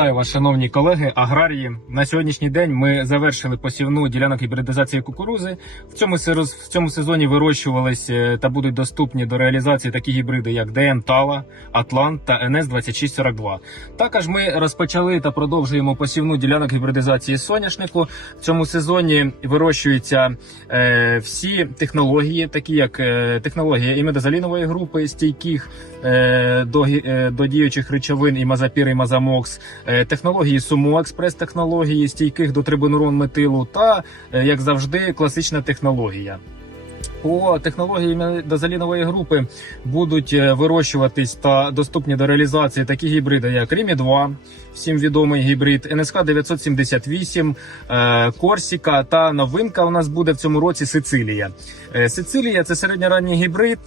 Вітаю вас, шановні колеги, аграрії. На сьогоднішній день ми завершили посівну ділянок гібридизації кукурузи. В цьому в цьому сезоні вирощувались е, та будуть доступні до реалізації такі гібриди, як ДН Тала, Атлант та НС 2642. Також ми розпочали та продовжуємо посівну ділянок гібридизації соняшнику. В цьому сезоні вирощуються е, всі технології, такі як е, технологія імедозалінової групи, стійких е, до, е, до діючих речовин і мазапір, і мазамокс, технології Сумо експрес технології, стійких до трибунурон метилу та, е, як завжди, класична технологія. По технології дозалінової групи будуть е, вирощуватись та доступні до реалізації такі гібриди, як Рімі 2, всім відомий гібрид, НСК 978, е, Корсіка та новинка у нас буде в цьому році Сицилія. Е, Сицилія це середньоранній гібрид.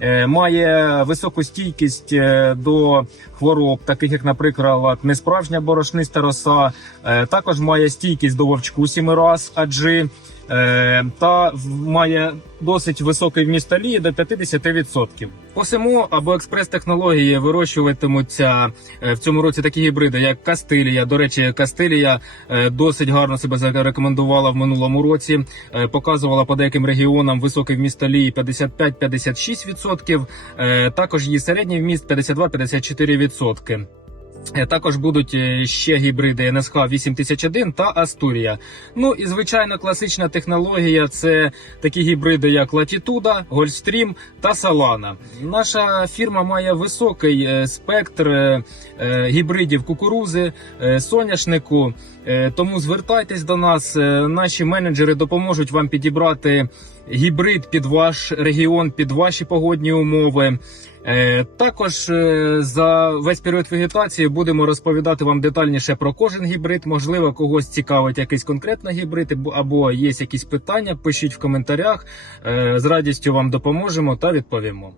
Е, Має високу стійкість е, до хвороб, таких як, наприклад, несправжня борошниста роса. Е, Також має стійкість до вовчку сімираз, аджи е, та має досить високий вміст олії до 50%. Посему або експрес-технології вирощуватимуться е, в цьому році такі гібриди, як Кастилія. До речі, Кастилія е, досить гарно себе зарекомендувала в минулому році. Е, Показувала по деяким регіонам високий вміст олії 55-56%. Е, Також її середній вміст 52-54%. Е, Також будуть е, ще гібриди НСХ 8001 та Астурія. Ну і звичайно, класична технологія це такі гібриди, як Latituda, Gulfstream та Solana. Наша фірма має високий е, спектр гібридів кукурузи, соняшнику. Тому звертайтесь до нас. Наші менеджери допоможуть вам підібрати гібрид під ваш регіон, під ваші погодні умови. Е, Також е, за весь період вегетації будемо розповідати вам детальніше про кожен гібрид. Можливо, когось цікавить якийсь конкретний гібрид, або- є якісь питання. Пишіть в коментарях. Е, З радістю вам допоможемо та відповімо.